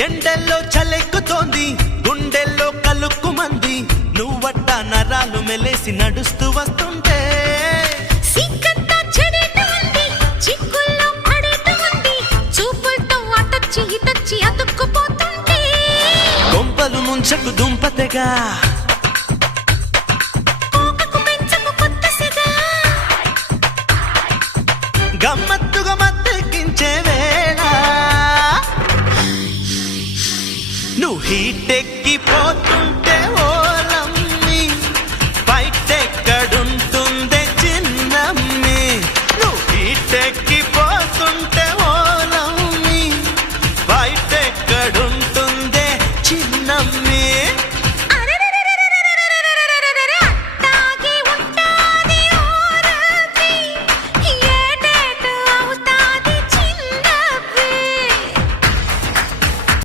ఎండల్లో చలెక్కుతోంది గుండెల్లో కలుక్కుమంది నువ్వట్ట నరాలు మెలేసి నడుస్తూ వస్తుంటే సిగ్గంతా చెడేట్టు ఉంది చిక్కుల్లో పడేట్టు ఉంది చూపులతో అటొచ్చి ఇటొచ్చి అతుక్కుపోతుంటే కొంపలు ముంచకు దుంపతెగా కోకకు పెంచకు కొత్త సిగా గమ్మత్తుగా మత్తెక్కించే వేళ నువ్వు హీటెక్కిపోతూ